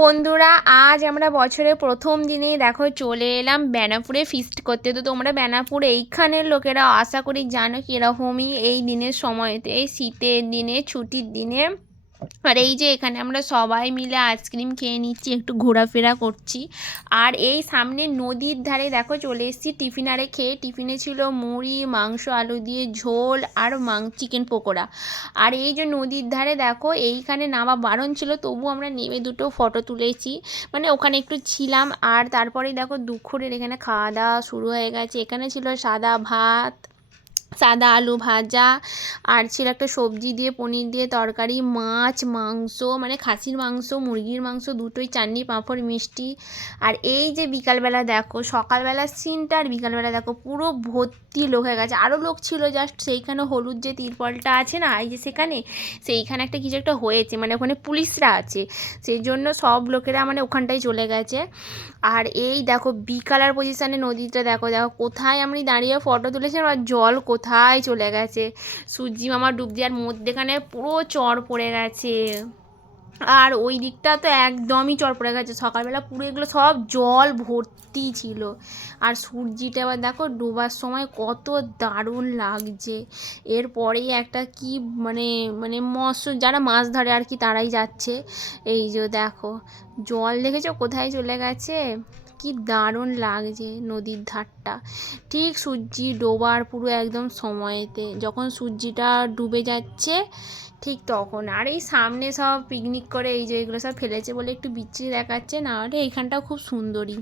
বন্ধুরা, আজ আমরা বছরের প্রথম দিনেই দেখো চলে এলাম বেনাপুরে ফিস্ট করতে। তো তোমরা বেনাপুর এইখানের লোকেরা আশা করি জানো কীরকমই এই দিনের সময়তে, এই শীতের দিনে, ছুটির দিনে। আর এই যে এখানে আমরা সবাই মিলে আইসক্রিম খেয়ে নিচ্ছি, একটু ঘোরাফেরা করছি। আর এই সামনে নদীর ধারে দেখো চলে এসেছি টিফিনারে খেয়ে। টিফিনে ছিল মুড়ি, মাংস, আলু দিয়ে ঝোল আর চিকেন পকোড়া। আর এই যে নদীর ধারে দেখো এইখানে নামা বারণ ছিল, তবু আমরা নেমে দুটো ফটো তুলেছি, মানে ওখানে একটু ছিলাম। আর তারপরেই দেখো দুপুরের এখানে খাওয়া দাওয়া শুরু হয়ে গেছে। এখানে ছিল সাদা ভাত, সাদা আলু ভাজা, আর ছিল একটা সবজি দিয়ে পনির দিয়ে তরকারি, মাছ, মাংস, মানে খাসির মাংস, মুরগির মাংস দুটোই, চাটনি, পাঁপড়, মিষ্টি। আর এই যে বিকালবেলা দেখো, সকালবেলার সিনটা আর বিকালবেলা দেখো পুরো ভর্তি লোক হয়ে গেছে। আরও লোক ছিল, জাস্ট সেইখানে হলুদ যে তিরপলটা আছে না, এই যে সেইখানে একটা কিছু একটা হয়েছে, মানে ওখানে পুলিশরা আছে, সেই জন্য সব লোকেরা মানে ওখানটায় চলে গেছে। আর এই দেখো বিকালের পজিশানে নদীটা দেখো, দেখো কোথায় আমি দাঁড়িয়ে ফটো তুলেছিলাম আর জল কোথায় চলে গেছে। সূর্যি মামা ডুব দেওয়ার মধ্যেখানে পুরো চর পড়ে গেছে, আর ওই দিকটা তো একদমই চর পড়ে গেছে। সকালবেলা পুরো এগুলো সব জল ভর্তি ছিল। আর সূর্যিটা এবার দেখো ডোবার সময় কত দারুণ লাগছে। এরপরেই একটা কি মানে মানে মৎস্য যারা মাছ ধরে আর কি, তারাই যাচ্ছে। এই যে দেখো জল দেখেছো কোথায় চলে গেছে, কি দারুণ লাগছে নদীর ধারটা। ঠিক সূর্যি ডোবার পুরো একদম সময়েতে, যখন সূর্যিটা ডুবে যাচ্ছে ঠিক তখন। আর এই সামনে সব পিকনিক করে এই যে এগুলো সব ফেলেছে বলে একটু বিচ্ছিরি দেখাচ্ছে, না হলে এইখানটাও খুব সুন্দরই।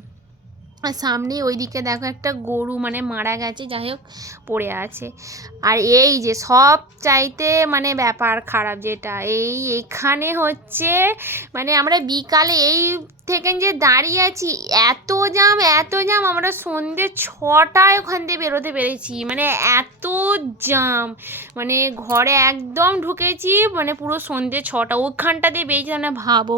আর সামনে ওইদিকে দেখো একটা গরু মানে মারা গেছে, যাই হোক পড়ে আছে। আর এই যে সব চাইতে মানে ব্যাপার খারাপ যেটা, এখানে হচ্ছে মানে আমরা বিকালে এই থেকে যে দাঁড়িয়ে আছি, এত জ্যাম এত জ্যাম, আমরা সন্ধ্যে 6টায় ওখান থেকে বেরোতে পেরেছি, মানে এত জ্যাম। মানে ঘরে একদম ঢুকেছি মানে পুরো সন্ধ্যে 6টা, ওখানটা দিয়ে বেরিয়েছি, মানে ভাবো।